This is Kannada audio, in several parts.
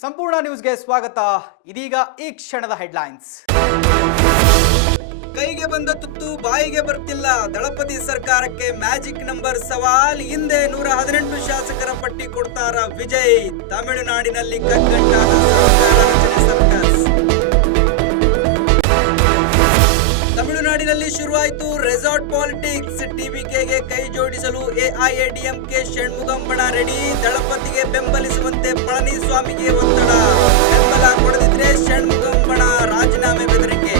ಸಂಪೂರ್ಣ ನ್ಯೂಸ್ಗೆ ಸ್ವಾಗತ. ಇದೀಗ ಈ ಕ್ಷಣದ ಹೆಡ್ಲೈನ್ಸ್. ಕೈಗೆ ಬಂದ ತುತ್ತು ಬಾಯಿಗೆ ಬರ್ತಿಲ್ಲ. ದಳಪತಿ ಸರ್ಕಾರಕ್ಕೆ ಮ್ಯಾಜಿಕ್ ನಂಬರ್ ಸವಾಲ್. ಹಿಂದೆ 118 ಶಾಸಕರ ಪಟ್ಟಿ ಕೊಡ್ತಾರ ವಿಜಯ್. ತಮಿಳುನಾಡಿನಲ್ಲಿ ಕಗ್ಗಂಟಾದ ಸರ್ಕಾರ ರಚನೆ ಸರ್ಕಸ್. ತಮಿಳುನಾಡಿನಲ್ಲಿ ಶುರುವಾಯಿತು ರೆಸಾರ್ಟ್ ಪಾಲಿಟಿಕ್ಸ್. ಟಿವಿಕೆಗೆ ಕೈ ಜೋಡಿಸಲು ಎಐಎಡಿಎಂಕೆ ಷಣ್ಮುಗಂಬಣ ರೆಡಿ. ದಳಪತಿಗೆ ಬೆಂಬಲಿಸುವಂತೆ ಪಳನಿಸ್ವಾಮಿಗೆ ಒತ್ತಡ. ಬೆಂಬಲ ಕೊಡದಿದ್ರೆ ಷಣ್ಮುಗಂಬಣ ರಾಜೀನಾಮೆ ಬೆದರಿಕೆ.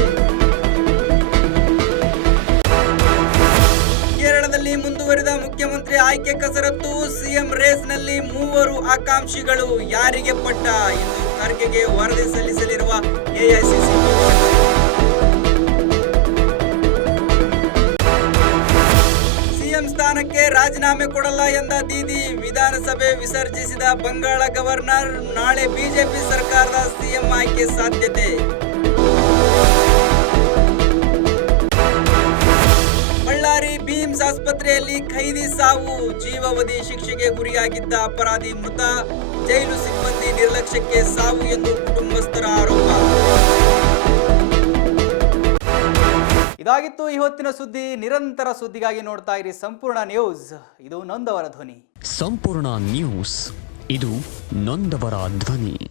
ಕೇರಳದಲ್ಲಿ ಮುಂದುವರಿದ ಮುಖ್ಯಮಂತ್ರಿ ಆಯ್ಕೆ ಕಸರತ್ತು. ಸಿಎಂ ರೇಸ್ನಲ್ಲಿ 3 ಆಕಾಂಕ್ಷಿಗಳು. ಯಾರಿಗೆ ಪಟ್ಟ? ಇಂದು ಖರ್ಗೆಗೆ ವರದಿ ಸಲ್ಲಿಸಲಿರುವ ಎಐಸಿಸಿ. ಸ್ಥಾನಕ್ಕೆ ರಾಜೀನಾಮೆ ಕೊಡಲ್ಲ ಎಂದ ದೀದಿ. ವಿಧಾನಸಭೆ ವಿಸರ್ಜಿಸಿದ ಬಂಗಾಳ ಗವರ್ನರ್. ನಾಳೆ ಬಿಜೆಪಿ ಸರ್ಕಾರದ ಸಿಎಂ ಆಯ್ಕೆ ಸಾಧ್ಯತೆ. ಬಳ್ಳಾರಿ ಬಿಮ್ಸ್ ಆಸ್ಪತ್ರೆಯಲ್ಲಿ ಖೈದಿ ಸಾವು. ಜೀವಾವಧಿ ಶಿಕ್ಷೆಗೆ ಗುರಿಯಾಗಿದ್ದ ಅಪರಾಧಿ ಮೃತ. ಜೈಲು ಸಿಬ್ಬಂದಿ ನಿರ್ಲಕ್ಷ್ಯಕ್ಕೆ ಸಾವು ಎಂದು ಕುಟುಂಬಸ್ಥರ ಆರೋಪ. ಇದಾಗಿತ್ತು ಇವತ್ತಿನ ಸುದ್ದಿ. ನಿರಂತರ ಸುದ್ದಿಗಾಗಿ ನೋಡ್ತಾ ಇರಿ ಸಂಪೂರ್ಣ ನ್ಯೂಸ್. ಇದು ನೊಂದವರ ಧ್ವನಿ. ಸಂಪೂರ್ಣ ನ್ಯೂಸ್, ಇದು ನೊಂದವರ ಧ್ವನಿ.